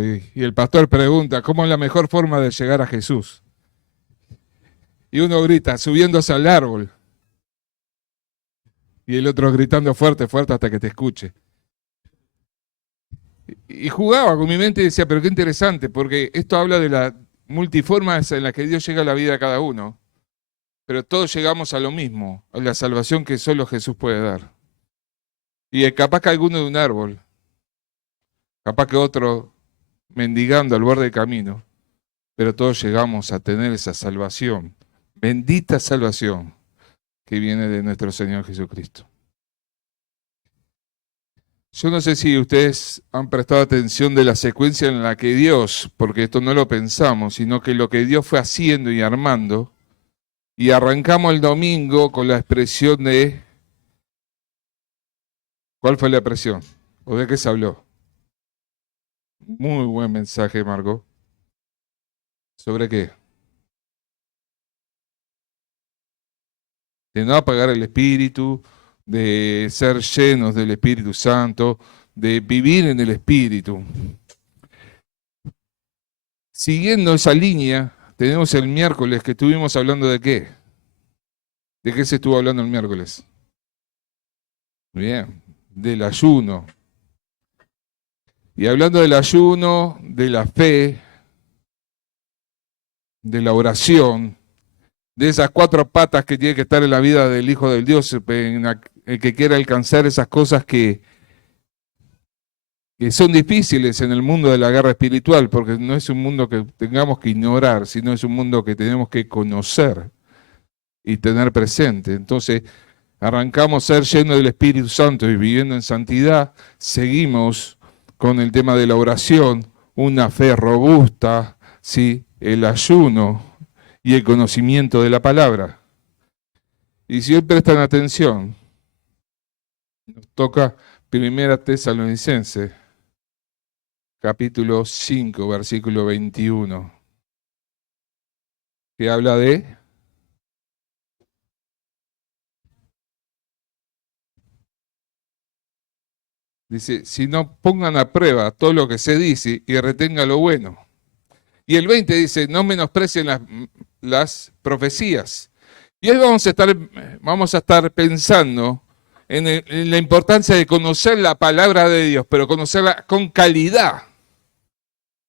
Y el pastor pregunta, ¿cómo es la mejor forma de llegar a Jesús? Y uno grita, subiéndose al árbol. Y el otro gritando fuerte, fuerte hasta que te escuche. Y jugaba con mi mente y decía, pero qué interesante, porque esto habla de la multiformas en la que Dios llega a la vida de cada uno. Pero todos llegamos a lo mismo, a la salvación que solo Jesús puede dar. Y capaz que alguno de un árbol, capaz que otro mendigando al borde del camino, pero todos llegamos a tener esa salvación, bendita salvación que viene de nuestro Señor Jesucristo. Yo no sé si ustedes han prestado atención de la secuencia en la que Dios, porque esto no lo pensamos, sino que lo que Dios fue haciendo y armando, y arrancamos el domingo con la expresión de... ¿Cuál fue la expresión? ¿O de qué se habló? Muy buen mensaje, Marco. ¿Sobre qué? De no apagar el espíritu, de ser llenos del Espíritu Santo, de vivir en el Espíritu. Siguiendo esa línea, tenemos el miércoles que estuvimos hablando de qué. ¿De qué se estuvo hablando el miércoles? Bien, del ayuno. Y hablando del ayuno, de la fe, de la oración, de esas 4 patas que tiene que estar en la vida del Hijo del Dios, el que quiera alcanzar esas cosas que son difíciles en el mundo de la guerra espiritual, porque no es un mundo que tengamos que ignorar, sino es un mundo que tenemos que conocer y tener presente. Entonces, arrancamos ser llenos del Espíritu Santo y viviendo en santidad, seguimos con el tema de la oración, una fe robusta, ¿sí? El ayuno y el conocimiento de la palabra. Y si hoy prestan atención, nos toca Primera Tesalonicenses, capítulo 5, versículo 21, que habla de... Dice, si no pongan a prueba todo lo que se dice y retengan lo bueno. Y el 20 dice, no menosprecien las profecías. Y hoy vamos a estar pensando en la importancia de conocer la palabra de Dios, pero conocerla con calidad.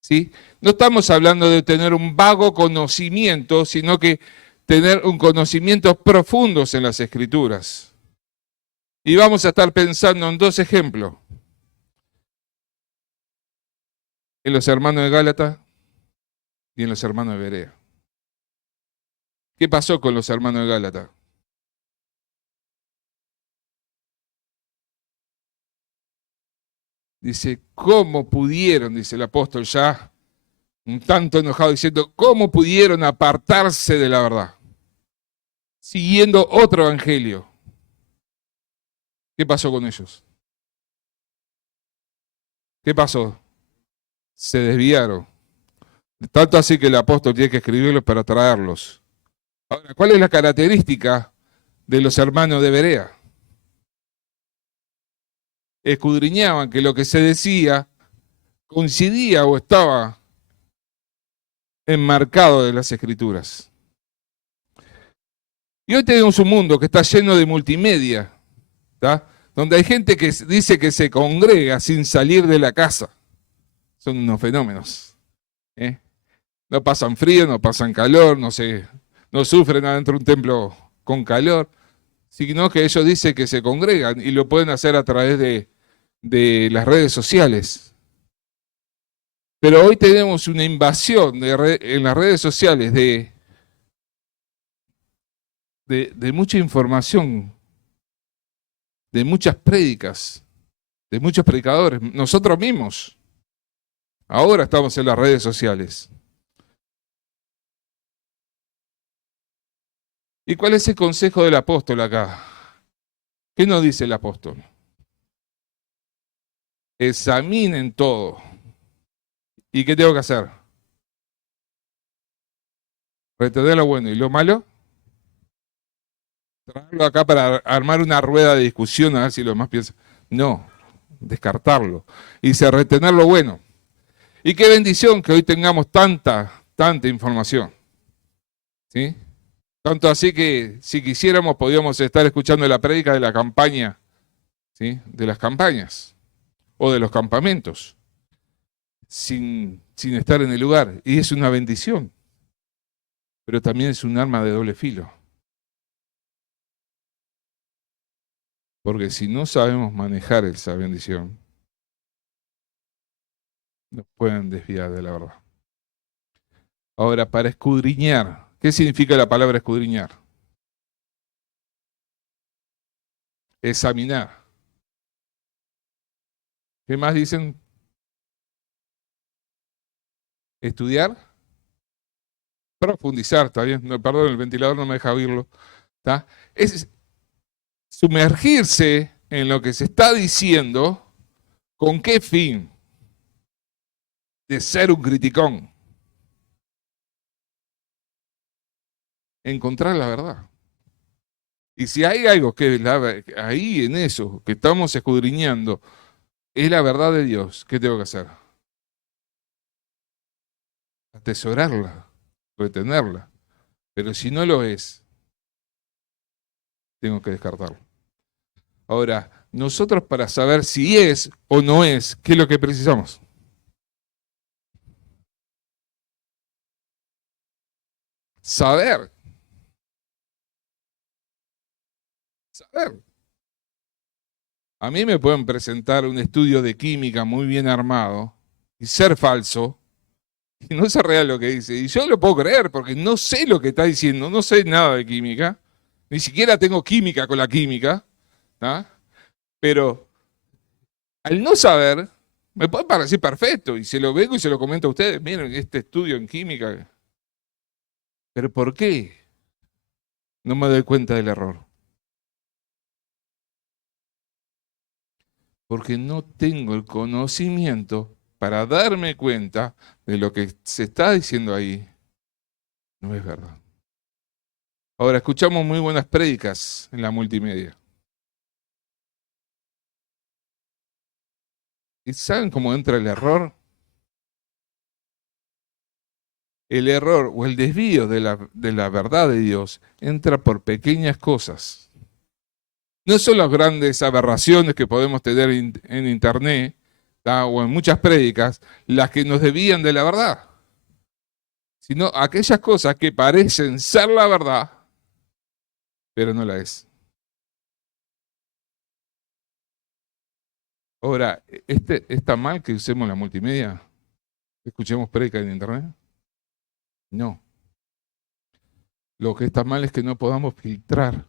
¿Sí? No estamos hablando de tener un vago conocimiento, sino que tener un conocimiento profundo en las Escrituras. Y vamos a estar pensando en 2 ejemplos. En los hermanos de Gálatas y en los hermanos de Berea. ¿Qué pasó con los hermanos de Gálatas? Dice, ¿cómo pudieron, dice el apóstol ya, un tanto enojado, diciendo, ¿cómo pudieron apartarse de la verdad? Siguiendo otro evangelio. ¿Qué pasó con ellos? ¿Qué pasó? Se desviaron. Tanto así que el apóstol tiene que escribirlos para traerlos. Ahora, ¿cuál es la característica de los hermanos de Berea? Escudriñaban que lo que se decía coincidía o estaba enmarcado de las Escrituras. Y hoy tenemos un mundo que está lleno de multimedia, ¿tá? Donde hay gente que dice que se congrega sin salir de la casa. Son unos fenómenos. ¿Eh? No pasan frío, no pasan calor, no sufren adentro de un templo con calor, sino que ellos dicen que se congregan y lo pueden hacer a través de las redes sociales. Pero hoy tenemos una invasión en las redes sociales de mucha información, de muchas prédicas, de muchos predicadores, nosotros mismos. Ahora estamos en las redes sociales. ¿Y cuál es el consejo del apóstol acá? ¿Qué nos dice el apóstol? Examinen todo. ¿Y qué tengo que hacer? Retener lo bueno y lo malo. Traerlo acá para armar una rueda de discusión a ver si los demás piensan. No, descartarlo. Y retener lo bueno. Y qué bendición que hoy tengamos tanta información. ¿Sí? Tanto así que si quisiéramos podíamos estar escuchando la prédica de la campaña, ¿sí? De las campañas o de los campamentos, sin estar en el lugar. Y es una bendición, pero también es un arma de doble filo. Porque si no sabemos manejar esa bendición, nos pueden desviar de la verdad. Ahora, para escudriñar, ¿qué significa la palabra escudriñar? Examinar. ¿Qué más dicen? Estudiar. Profundizar, está bien. No, perdón, el ventilador no me deja oírlo. ¿Está? Es sumergirse en lo que se está diciendo. ¿Con qué fin? De ser un criticón. Encontrar la verdad. Y si hay algo que ahí en eso que estamos escudriñando es la verdad de Dios, ¿qué tengo que hacer? Atesorarla, retenerla. Pero si no lo es, tengo que descartarlo. Ahora, nosotros para saber si es o no es, ¿qué es lo que precisamos? Saber. Saber. A mí me pueden presentar un estudio de química muy bien armado y ser falso y no ser real lo que dice. Y yo lo puedo creer porque no sé lo que está diciendo, no sé nada de química, ni siquiera tengo química con la química, ¿tá? Pero al no saber, me puede parecer perfecto y se lo vengo y se lo comento a ustedes. Miren, este estudio en química. ¿Pero por qué no me doy cuenta del error? Porque no tengo el conocimiento para darme cuenta de lo que se está diciendo ahí. No es verdad. Ahora, escuchamos muy buenas prédicas en la multimedia. ¿Y saben cómo entra el error? El error o el desvío de la verdad de Dios entra por pequeñas cosas. No son las grandes aberraciones que podemos tener en internet, ¿tá? O en muchas prédicas, las que nos desvían de la verdad, sino aquellas cosas que parecen ser la verdad, pero no la es. Ahora, ¿está mal que usemos la multimedia? ¿Que escuchemos prédicas en internet? No. Lo que está mal es que no podamos filtrar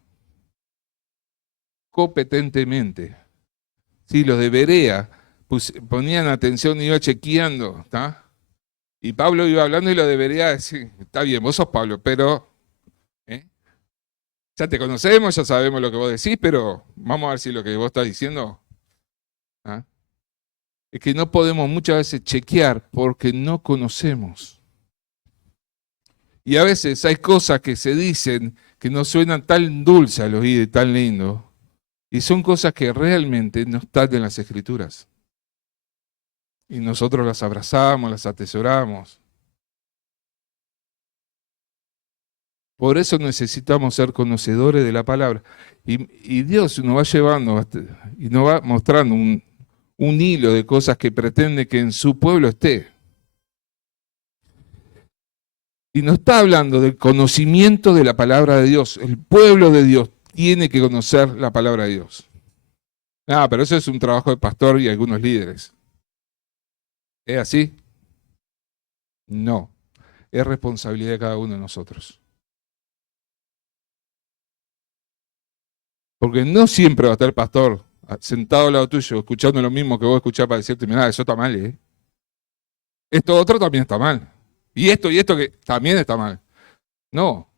competentemente. Sí, los de Berea ponían atención y iba chequeando, ¿está? Y Pablo iba hablando y los de Berea decían, está bien, vos sos Pablo, pero ¿eh? Ya te conocemos, ya sabemos lo que vos decís, pero vamos a ver si lo que vos estás diciendo, ¿ah? Es que no podemos muchas veces chequear porque no conocemos. Y a veces hay cosas que se dicen que no suenan tan dulces al oído y tan lindo, y son cosas que realmente no están en las Escrituras. Y nosotros las abrazamos, las atesoramos. Por eso necesitamos ser conocedores de la palabra. Y Dios nos va llevando y nos va mostrando un hilo de cosas que pretende que en su pueblo esté. Y no está hablando del conocimiento de la palabra de Dios. El pueblo de Dios tiene que conocer la palabra de Dios. Ah, pero eso es un trabajo de pastor y algunos líderes. ¿Es así? No. Es responsabilidad de cada uno de nosotros. Porque no siempre va a estar el pastor sentado al lado tuyo, escuchando lo mismo que vos escuchás para decirte, mira, eso está mal, ¿eh? Esto otro también está mal. Y esto que también está mal. No.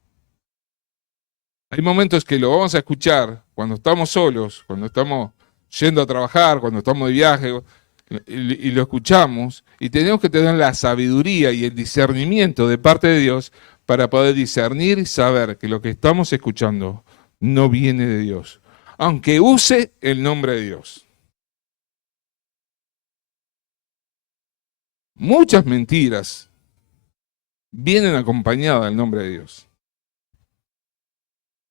Hay momentos que lo vamos a escuchar cuando estamos solos, cuando estamos yendo a trabajar, cuando estamos de viaje, y lo escuchamos, y tenemos que tener la sabiduría y el discernimiento de parte de Dios para poder discernir y saber que lo que estamos escuchando no viene de Dios, aunque use el nombre de Dios. muchas mentiras vienen acompañadas del nombre de Dios.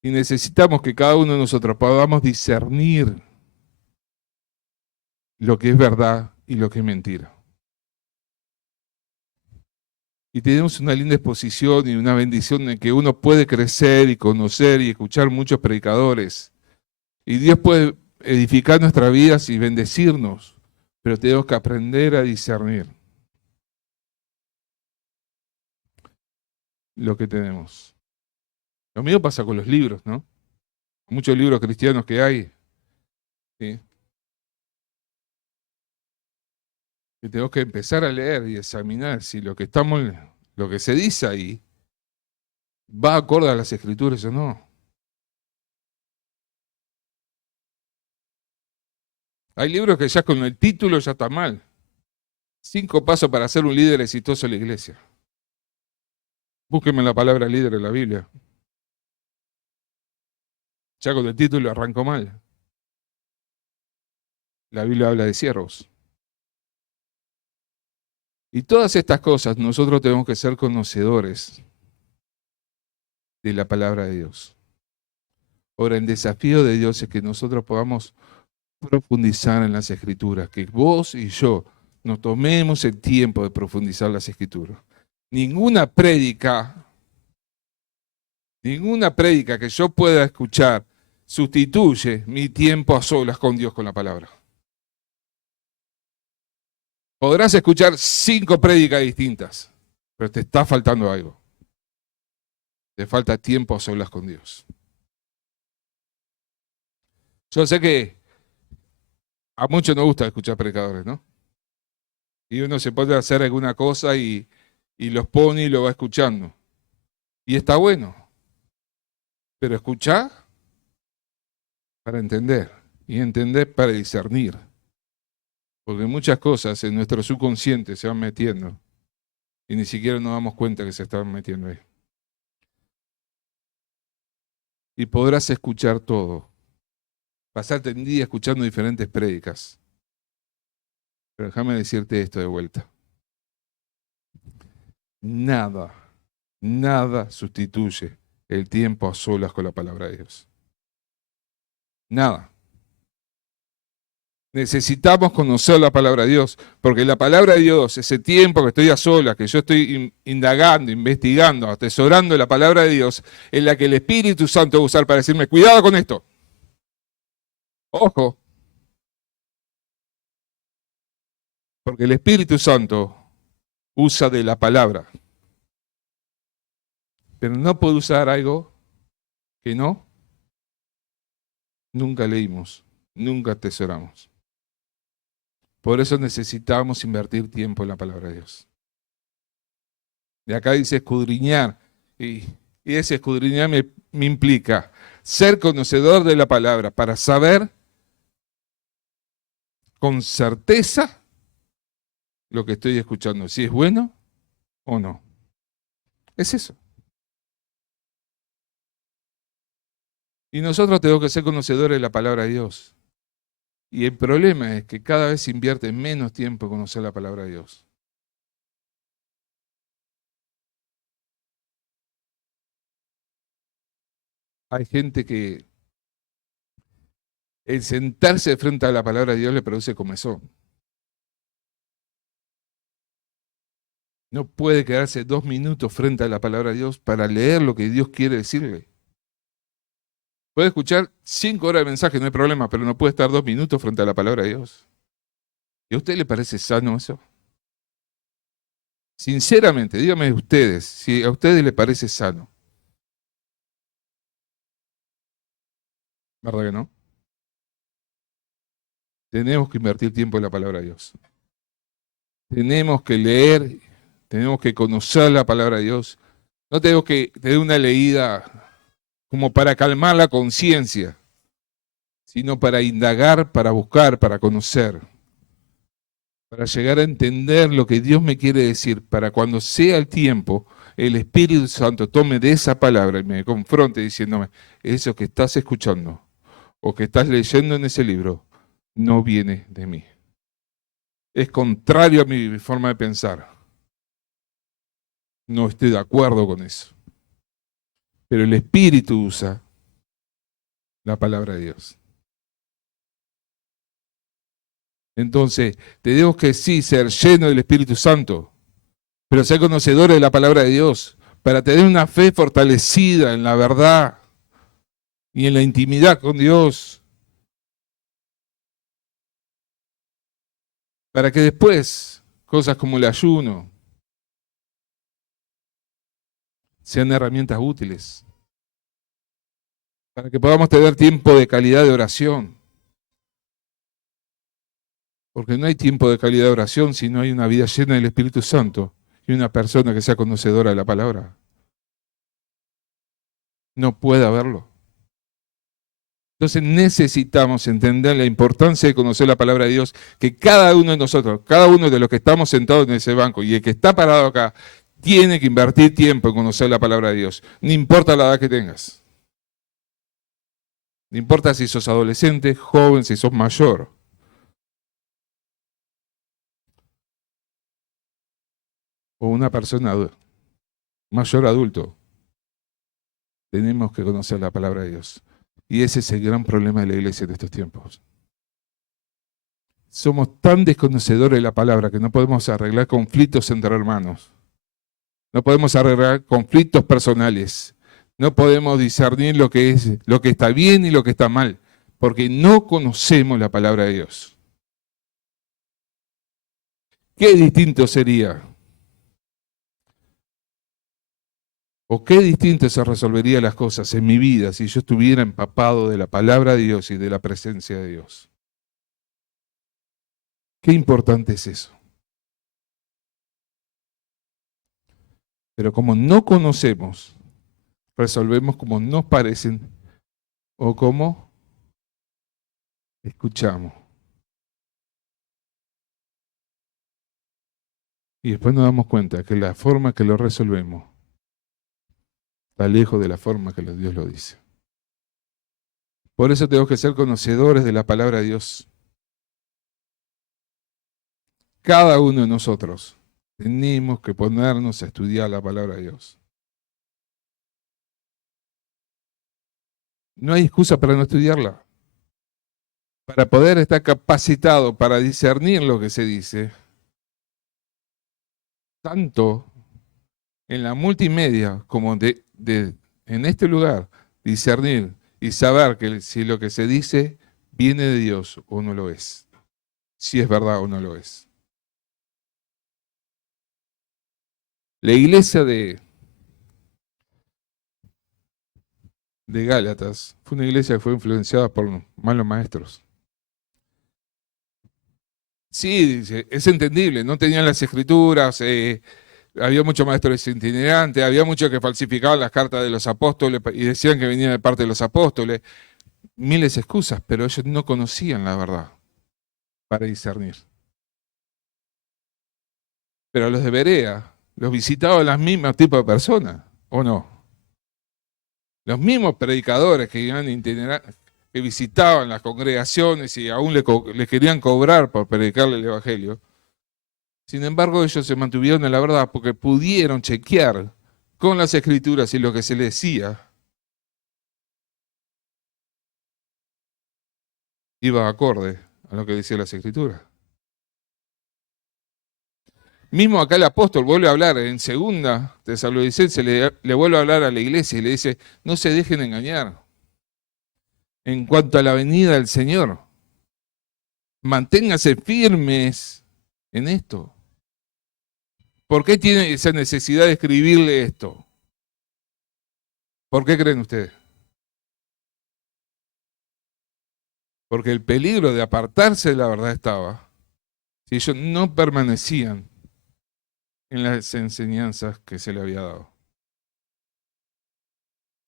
Y necesitamos que cada uno de nosotros podamos discernir lo que es verdad y lo que es mentira. Y tenemos una linda exposición y una bendición en que uno puede crecer y conocer y escuchar muchos predicadores. Y Dios puede edificar nuestras vidas y bendecirnos, pero tenemos que aprender a discernir lo que tenemos. Lo mismo pasa con los libros, ¿no? Muchos libros cristianos que hay, ¿sí? Que tenemos que empezar a leer y examinar si lo que se dice ahí va acorde a las Escrituras o no. Hay libros que ya con el título ya está mal. 5 pasos para ser un líder exitoso en la iglesia. Búsquenme la palabra líder en la Biblia. Ya con el título arrancó mal. La Biblia habla de siervos. Y todas estas cosas nosotros tenemos que ser conocedores de la palabra de Dios. Ahora, el desafío de Dios es que nosotros podamos profundizar en las Escrituras, que vos y yo nos tomemos el tiempo de profundizar las Escrituras. Ninguna prédica que yo pueda escuchar sustituye mi tiempo a solas con Dios, con la palabra. Podrás escuchar 5 prédicas distintas, pero te está faltando algo. Te falta tiempo a solas con Dios. Yo sé que a muchos nos gusta escuchar predicadores, ¿no? Y uno se puede hacer alguna cosa y los pone y lo va escuchando. Y está bueno. Pero escuchar para entender. Y entender para discernir. Porque muchas cosas en nuestro subconsciente se van metiendo. Y ni siquiera nos damos cuenta que se están metiendo ahí. Y podrás escuchar todo. Pasarte el día escuchando diferentes prédicas. Pero déjame decirte esto de vuelta. Nada sustituye el tiempo a solas con la palabra de Dios. Nada. Necesitamos conocer la palabra de Dios, porque la palabra de Dios, ese tiempo que estoy a solas, que yo estoy indagando, investigando, atesorando la palabra de Dios, es la que el Espíritu Santo va a usar para decirme, cuidado con esto. Ojo. Porque el Espíritu Santo usa de la palabra. Pero no puede usar algo que nunca leímos, nunca atesoramos. Por eso necesitamos invertir tiempo en la palabra de Dios. Y acá dice escudriñar. Y ese escudriñar me implica ser conocedor de la palabra para saber con certeza lo que estoy escuchando, si es bueno o no. Es eso. Y nosotros tenemos que ser conocedores de la palabra de Dios. Y el problema es que cada vez se invierte menos tiempo en conocer la palabra de Dios. Hay gente que el sentarse frente a la palabra de Dios le produce comezón. No puede quedarse 2 minutos frente a la palabra de Dios para leer lo que Dios quiere decirle. Puede escuchar 5 horas de mensaje, no hay problema, pero no puede estar 2 minutos frente a la palabra de Dios. ¿Y a usted le parece sano eso? Sinceramente, dígame ustedes, si a ustedes les parece sano. ¿Verdad que no? Tenemos que invertir tiempo en la palabra de Dios. Tenemos que leer, tenemos que conocer la palabra de Dios. No tenemos que tener una leída como para calmar la conciencia, sino para indagar, para buscar, para conocer, para llegar a entender lo que Dios me quiere decir, para cuando sea el tiempo, el Espíritu Santo tome de esa palabra y me confronte diciéndome, eso que estás escuchando o que estás leyendo en ese libro, no viene de mí. es contrario a mi forma de pensar. No estoy de acuerdo con eso. Pero el Espíritu usa la palabra de Dios. Entonces, tenemos que sí ser lleno del Espíritu Santo, pero ser conocedores de la palabra de Dios, para tener una fe fortalecida en la verdad y en la intimidad con Dios, para que después cosas como el ayuno sean herramientas útiles, para que podamos tener tiempo de calidad de oración, porque no hay tiempo de calidad de oración si no hay una vida llena del Espíritu Santo y una persona que sea conocedora de la palabra. No puede haberlo. Entonces necesitamos entender la importancia de conocer la palabra de Dios, que cada uno de nosotros, cada uno de los que estamos sentados en ese banco y el que está parado acá, tiene que invertir tiempo en conocer la palabra de Dios. No importa la edad que tengas. No importa si sos adolescente, joven, si sos mayor. O una persona mayor adulto. Tenemos que conocer la palabra de Dios. Y ese es el gran problema de la iglesia en estos tiempos. Somos tan desconocedores de la palabra que no podemos arreglar conflictos entre hermanos. No podemos arreglar conflictos personales. No podemos discernir lo que está bien y lo que está mal, porque no conocemos la palabra de Dios. ¿Qué distinto sería? ¿O qué distinto se resolverían las cosas en mi vida si yo estuviera empapado de la palabra de Dios y de la presencia de Dios? Qué importante es eso. Pero como no conocemos, resolvemos como nos parecen o como escuchamos. Y después nos damos cuenta que la forma que lo resolvemos está lejos de la forma que Dios lo dice. Por eso tenemos que ser conocedores de la palabra de Dios. Cada uno de nosotros tenemos que ponernos a estudiar la palabra de Dios. No hay excusa para no estudiarla. Para poder estar capacitado para discernir lo que se dice, tanto en la multimedia como en este lugar, discernir y saber que si lo que se dice viene de Dios o no lo es, si es verdad o no lo es. La iglesia de Gálatas fue una iglesia que fue influenciada por malos maestros. Sí, es entendible, no tenían las escrituras, había muchos maestros itinerantes, había muchos que falsificaban las cartas de los apóstoles y decían que venían de parte de los apóstoles. Miles de excusas, pero ellos no conocían la verdad para discernir. Pero los de Berea los visitaban los mismos tipos de personas, ¿o no? Los mismos predicadores que iban que visitaban las congregaciones y aún le querían cobrar por predicarle el Evangelio. Sin embargo, ellos se mantuvieron en la verdad porque pudieron chequear con las escrituras y lo que se les decía iba acorde a lo que decía las escrituras. Mismo acá el apóstol vuelve a hablar en 2 Tesalonicenses, le vuelve a hablar a la iglesia y le dice, no se dejen engañar. En cuanto a la venida del Señor, manténganse firmes en esto. ¿Por qué tiene esa necesidad de escribirle esto? ¿Por qué creen ustedes? Porque el peligro de apartarse de la verdad estaba si ellos no permanecían en las enseñanzas que se le había dado.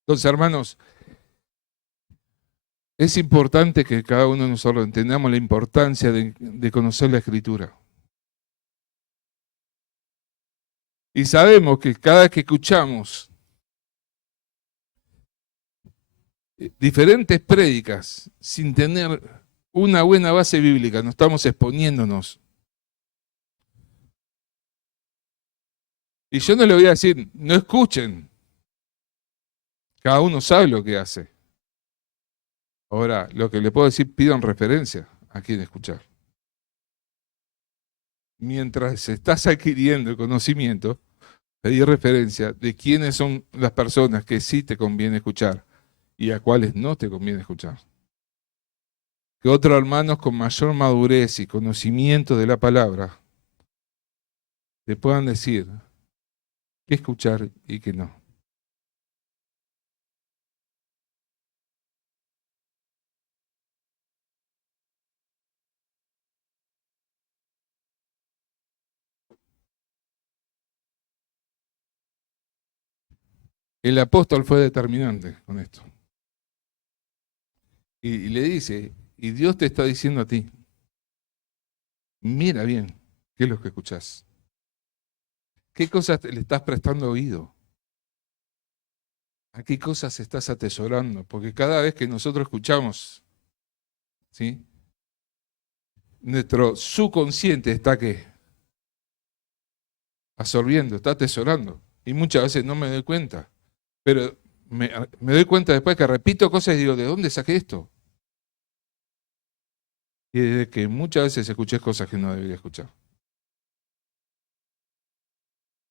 Entonces, hermanos, es importante que cada uno de nosotros entendamos la importancia de conocer la Escritura. Y sabemos que cada vez que escuchamos diferentes prédicas sin tener una buena base bíblica, no estamos exponiéndonos Y yo no le voy a decir, no escuchen. Cada uno sabe lo que hace. Ahora, lo que le puedo decir, pidan referencia a quién escuchar. Mientras estás adquiriendo el conocimiento, pedí referencia de quiénes son las personas que sí te conviene escuchar y a cuáles no te conviene escuchar. Que otros hermanos con mayor madurez y conocimiento de la palabra te puedan decir qué escuchar y qué no. El apóstol fue determinante con esto. Y le dice, y Dios te está diciendo a ti, mira bien qué es lo que escuchás. ¿Qué cosas le estás prestando oído? ¿A qué cosas estás atesorando? Porque cada vez que nosotros escuchamos, ¿sí? Nuestro subconsciente está ¿qué? Absorbiendo, está atesorando. Y muchas veces no me doy cuenta. Pero me doy cuenta después que repito cosas y digo, ¿de dónde saqué esto? Y de que muchas veces escuché cosas que no debería escuchar.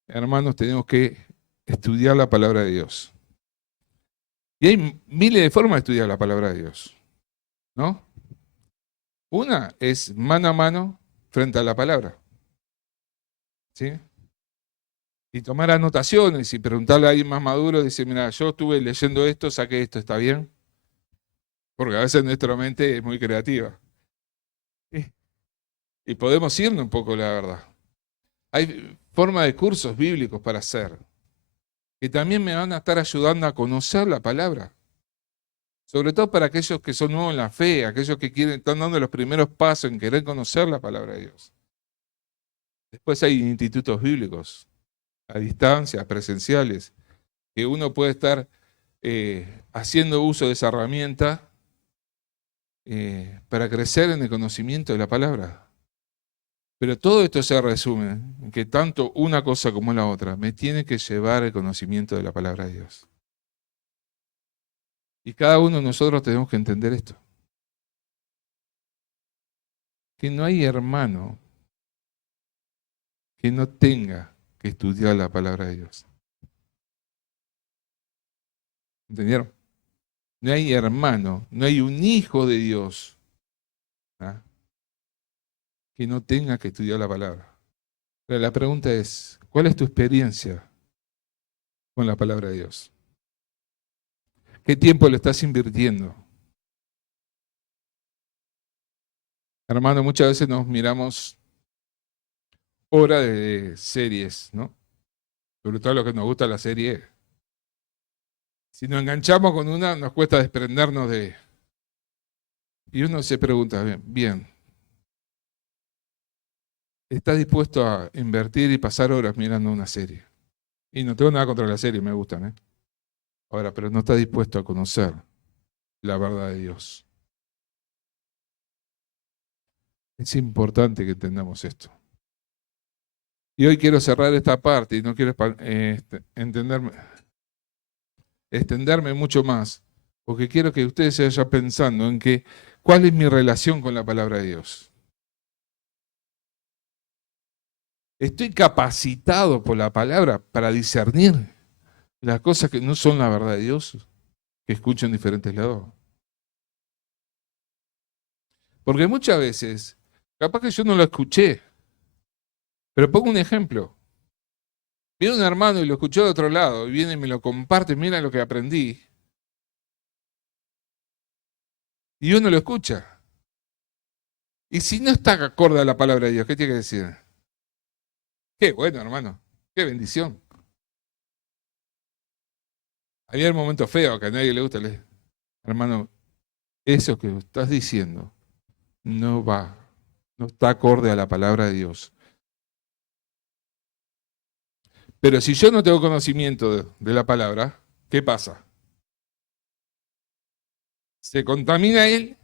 Hermanos, tenemos que estudiar la palabra de Dios. Y hay miles de formas de estudiar la palabra de Dios, ¿no? Una es mano a mano frente a la palabra, ¿sí? Y tomar anotaciones y preguntarle a alguien más maduro, decir, mira, yo estuve leyendo esto, saqué esto, ¿está bien? Porque a veces nuestra mente es muy creativa. Sí. Y podemos irnos un poco, la verdad. Hay forma de cursos bíblicos para hacer, que también me van a estar ayudando a conocer la palabra. Sobre todo para aquellos que son nuevos en la fe, aquellos que están dando los primeros pasos en querer conocer la palabra de Dios. Después hay institutos bíblicos, a distancia, presenciales, que uno puede estar haciendo uso de esa herramienta para crecer en el conocimiento de la palabra. Pero todo esto se resume en que tanto una cosa como la otra me tiene que llevar el conocimiento de la palabra de Dios. Y cada uno de nosotros tenemos que entender esto. Que no hay hermano que no tenga que estudiar la palabra de Dios. ¿Entendieron? No hay hermano, no hay un hijo de Dios, ¿ah?, que no tenga que estudiar la palabra. Pero la pregunta es, ¿cuál es tu experiencia con la palabra de Dios? ¿Qué tiempo le estás invirtiendo? Hermano, muchas veces nos miramos horas de series, ¿no? Sobre todo lo que nos gusta la serie. Si nos enganchamos con una, nos cuesta desprendernos de... Y uno se pregunta, bien, ¿estás dispuesto a invertir y pasar horas mirando una serie? Y no tengo nada contra la serie, me gustan, ¿eh? Ahora, pero no estás dispuesto a conocer la verdad de Dios. Es importante que entendamos esto. Y hoy quiero cerrar esta parte y no quiero extenderme mucho más, porque quiero que ustedes se vayan pensando en que, ¿cuál es mi relación con la palabra de Dios? ¿Estoy capacitado por la palabra para discernir las cosas que no son la verdad de Dios, que escucho en diferentes lados? Porque muchas veces, capaz que yo no lo escuché, pero pongo un ejemplo. Viene un hermano y lo escuchó de otro lado, y viene y me lo comparte, mira lo que aprendí. Y uno lo escucha. Y si no está acorde a la palabra de Dios, ¿qué tiene que decir? Qué bueno, hermano. Qué bendición. Había un momento feo que a nadie le gusta. Hermano, eso que estás diciendo no va, no está acorde a la palabra de Dios. Pero si yo no tengo conocimiento de la palabra, ¿qué pasa? Se contamina él,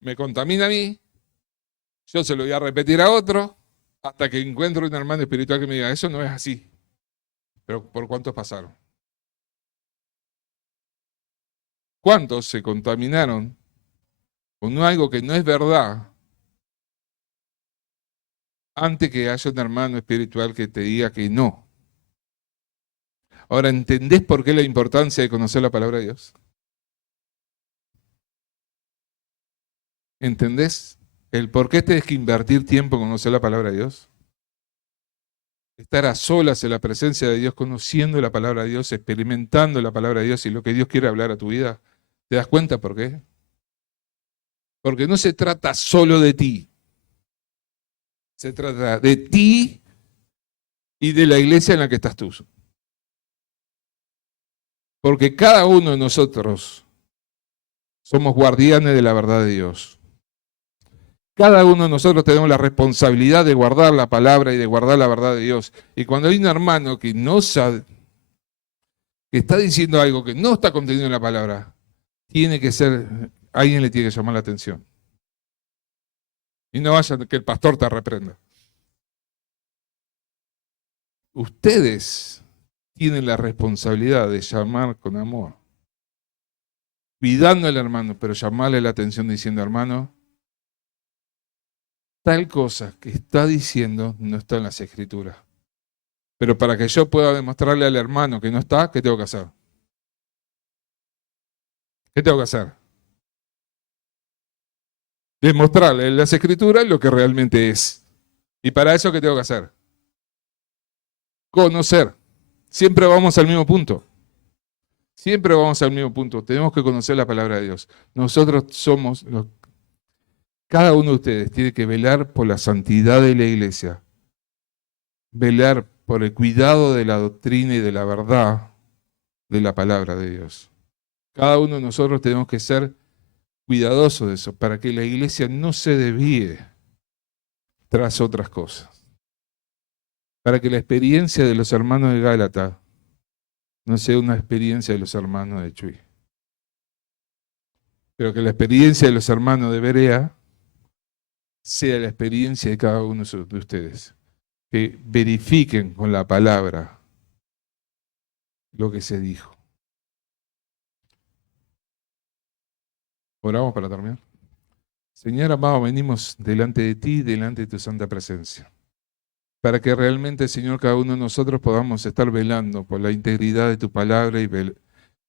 me contamina a mí, yo se lo voy a repetir a otro, hasta que encuentro un hermano espiritual que me diga, eso no es así. Pero ¿por cuántos pasaron? ¿Cuántos se contaminaron con algo que no es verdad antes que haya un hermano espiritual que te diga que no? Ahora, ¿entendés por qué la importancia de conocer la palabra de Dios? ¿Entendés el por qué tienes que invertir tiempo en conocer la palabra de Dios? Estar a solas en la presencia de Dios, conociendo la palabra de Dios, experimentando la palabra de Dios y lo que Dios quiere hablar a tu vida. ¿Te das cuenta por qué? Porque no se trata solo de ti. Se trata de ti y de la iglesia en la que estás tú. Porque cada uno de nosotros somos guardianes de la verdad de Dios. Cada uno de nosotros tenemos la responsabilidad de guardar la palabra y de guardar la verdad de Dios. Y cuando hay un hermano que no sabe, que está diciendo algo que no está contenido en la palabra, tiene que ser, alguien le tiene que llamar la atención. Y no vaya que el pastor te reprenda. Ustedes tienen la responsabilidad de llamar con amor, cuidando al hermano, pero llamarle la atención diciendo, hermano, tal cosa que está diciendo no está en las escrituras. Pero para que yo pueda demostrarle al hermano que no está, ¿qué tengo que hacer? ¿Qué tengo que hacer? Demostrarle en las escrituras lo que realmente es. Y para eso, ¿qué tengo que hacer? Conocer. Siempre vamos al mismo punto. Siempre vamos al mismo punto. Tenemos que conocer la palabra de Dios. Nosotros somos, cada uno de ustedes tiene que velar por la santidad de la iglesia. Velar por el cuidado de la doctrina y de la verdad de la palabra de Dios. Cada uno de nosotros tenemos que ser cuidadosos de eso, para que la iglesia no se desvíe tras otras cosas. Para que la experiencia de los hermanos de Gálata no sea una experiencia de los hermanos de Chuy. Pero que la experiencia de los hermanos de Berea sea la experiencia de cada uno de ustedes. Que verifiquen con la palabra lo que se dijo. Oramos para terminar. Señor amado, venimos delante de ti, delante de tu santa presencia, para que realmente, Señor, cada uno de nosotros podamos estar velando por la integridad de tu palabra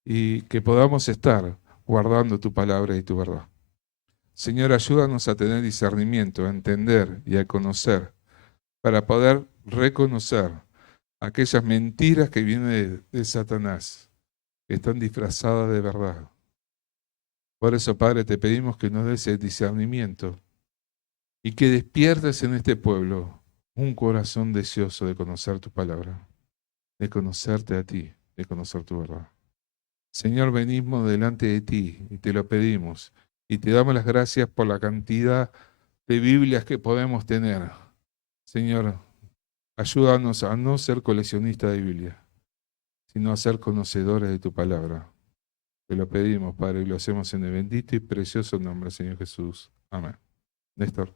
y que podamos estar guardando tu palabra y tu verdad. Señor, ayúdanos a tener discernimiento, a entender y a conocer, para poder reconocer aquellas mentiras que vienen de Satanás, que están disfrazadas de verdad. Por eso, Padre, te pedimos que nos des el discernimiento y que despiertes en este pueblo un corazón deseoso de conocer tu palabra, de conocerte a ti, de conocer tu verdad. Señor, venimos delante de ti y te lo pedimos y te damos las gracias por la cantidad de Biblias que podemos tener. Señor, ayúdanos a no ser coleccionistas de Biblia, sino a ser conocedores de tu palabra. Te lo pedimos, Padre, y lo hacemos en el bendito y precioso nombre del Señor Jesús. Amén. Néstor.